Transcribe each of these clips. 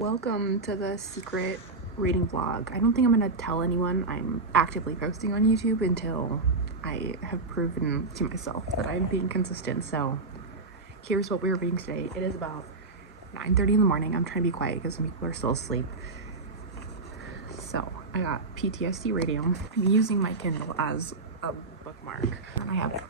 Welcome to the secret reading vlog. I don't think I'm gonna tell anyone I'm actively posting on YouTube until I have proven to myself that I'm being consistent. So here's what we're reading today. It is about 9:30 in the morning. I'm trying to be quiet because some people are still asleep. So I got PTSD Radio. I'm using my Kindle as a bookmark. And I have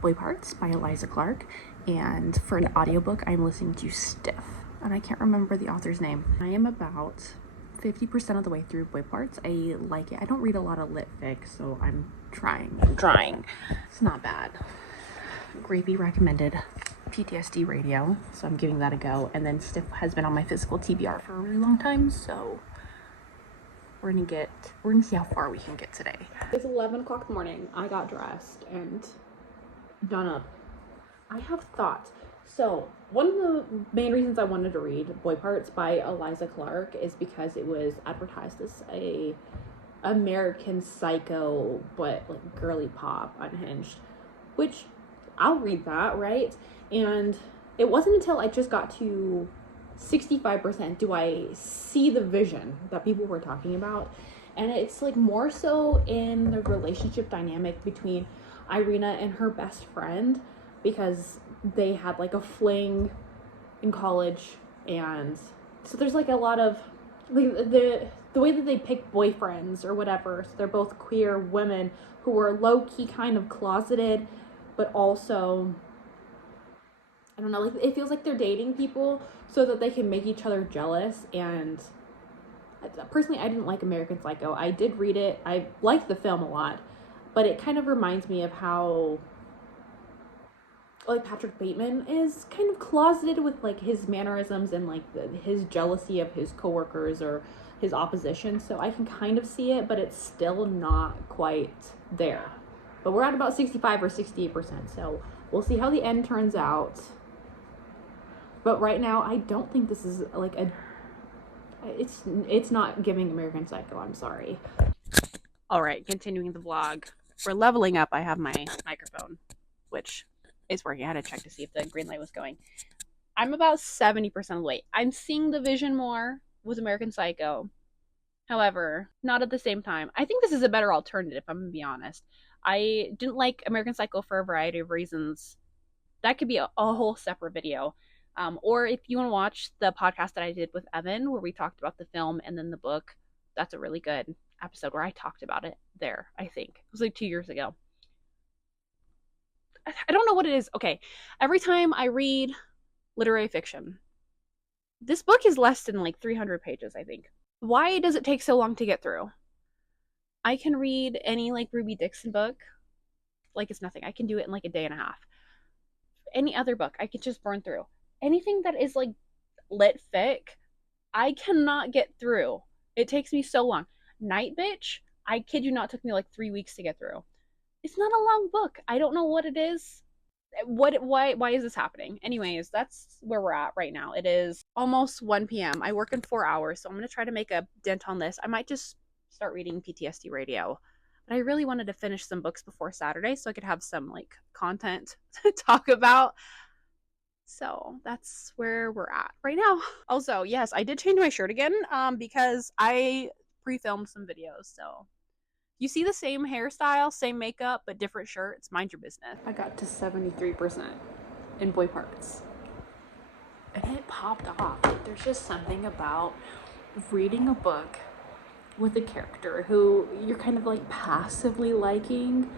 Boy Parts by Eliza Clark. And for an audiobook, I'm listening to Stiff. And I can't remember the author's name. I am about 50% of the way through Boy Parts. I like it. I don't read a lot of Lit Fic, so I'm trying. It's not bad. Gravy recommended PTSD Radio, so I'm giving that a go. And then Stiff has been on my physical TBR for a really long time, so we're gonna see how far we can get today. It's 11 o'clock in the morning. I got dressed and done up. I have thoughts. So one of the main reasons I wanted to read Boy Parts by Eliza Clark is because it was advertised as a American Psycho, but like girly pop, unhinged, which I'll read that, right? And it wasn't until I just got to 65% do I see the vision that people were talking about. And it's like more so in the relationship dynamic between Irina and her best friend, because they had like a fling in college, and so there's like a lot of like the way that they pick boyfriends or whatever. So they're both queer women who are low-key kind of closeted, but also, I don't know, like it feels like they're dating people so that they can make each other jealous. And personally, I didn't like American Psycho. I did read it. I liked the film a lot, but it kind of reminds me of how like Patrick Bateman is kind of closeted with like his mannerisms and like his jealousy of his coworkers or his opposition. So I can kind of see it, but it's still not quite there. But we're at about 65 or 68%. So we'll see how the end turns out. But right now, I don't think this is like it's not giving American Psycho. I'm sorry. All right, continuing the vlog. We're leveling up. I have my microphone, which is working. I had to check to see if the green light was going. I'm about 70% of the way. I'm seeing the vision more with American Psycho. However, not at the same time. I think this is a better alternative, I'm gonna be honest. I didn't like American Psycho for a variety of reasons. That could be a whole separate video. Or if you want to watch the podcast that I did with Evan, where we talked about the film and then the book, that's a really good episode where I talked about it there, I think. It was like 2 years ago. I don't know what it is. Okay, every time I read literary fiction, this book is less than like 300 pages, I think. Why does it take so long to get through? I can read any like Ruby Dixon book like it's nothing. I can do it in like a day and a half. Any other book, I could just burn through. Anything that is like lit fic, I cannot get through. It takes me so long. Night Bitch, I kid you not, took me like 3 weeks to get through. It's not a long book. I don't know what it is. Why is this happening? Anyways, that's where we're at right now. It is almost 1 p.m. I work in 4 hours, so I'm going to try to make a dent on this. I might just start reading PTSD Radio. But I really wanted to finish some books before Saturday so I could have some like content to talk about. So that's where we're at right now. Also, yes, I did change my shirt again because I pre-filmed some videos, so you see the same hairstyle, same makeup, but different shirts, mind your business. I got to 73% in Boy Parts. And it popped off. There's just something about reading a book with a character who you're kind of like passively liking,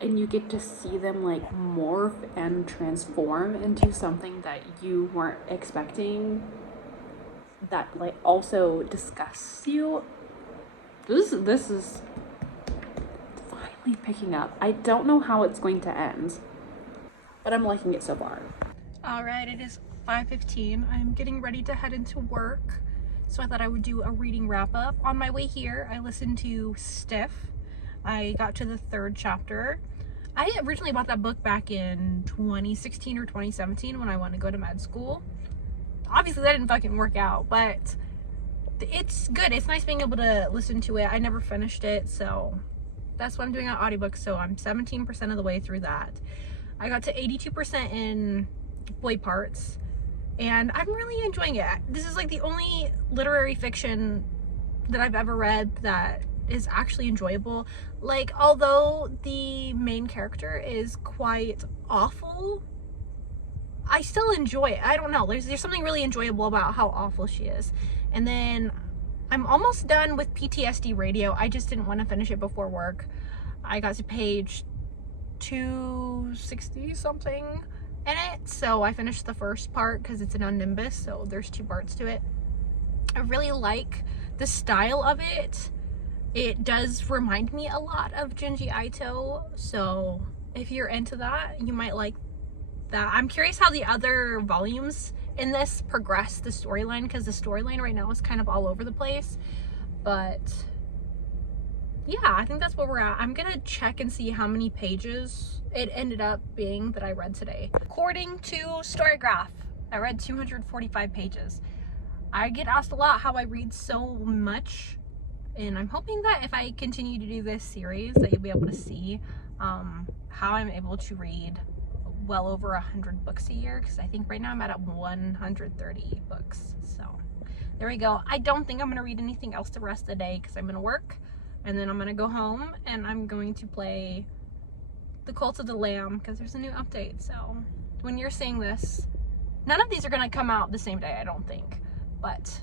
and you get to see them like morph and transform into something that you weren't expecting, that like also disgusts you. This is finally picking up. I don't know how it's going to end, but I'm liking it so far. All right, it is 5:15. I'm getting ready to head into work, so I thought I would do a reading wrap up. On my way here, I listened to Stiff. I got to the 3rd chapter. I originally bought that book back in 2016 or 2017 when I wanted to go to med school. Obviously, that didn't fucking work out, but it's good. It's nice being able to listen to it. I never finished it, so that's what I'm doing on audiobook. So I'm 17% of the way through that. I got to 82% in Boy Parts, and I'm really enjoying it. This is like the only literary fiction that I've ever read that is actually enjoyable. Like, although the main character is quite awful, I still enjoy it. I don't know, there's something really enjoyable about how awful she is. And then I'm almost done with PTSD Radio. I just didn't want to finish it before work. I got to page 260 something in it, so I finished the first part because it's an omnibus, so there's 2 parts to it. I really like the style of it. It does remind me a lot of Junji Ito, so if you're into that, you might like that. I'm curious how the other volumes in this progress the storyline, because the storyline right now is kind of all over the place. But yeah, I think that's where we're at. I'm gonna check and see how many pages it ended up being that I read today. According to Storygraph, I read 245 pages. I get asked a lot how I read so much, and I'm hoping that if I continue to do this series that you'll be able to see how I'm able to read well over 100 books a year, because I think right now I'm at 130 books. So there we go. I don't think I'm gonna read anything else the rest of the day because I'm gonna work, and then I'm gonna go home and I'm going to play the Cult of the Lamb because there's a new update. So when you're seeing this, none of these are gonna come out the same day, I don't think, but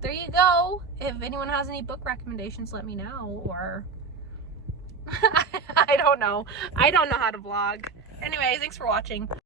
there you go. If anyone has any book recommendations, let me know. Or I don't know how to vlog. Anyways, thanks for watching.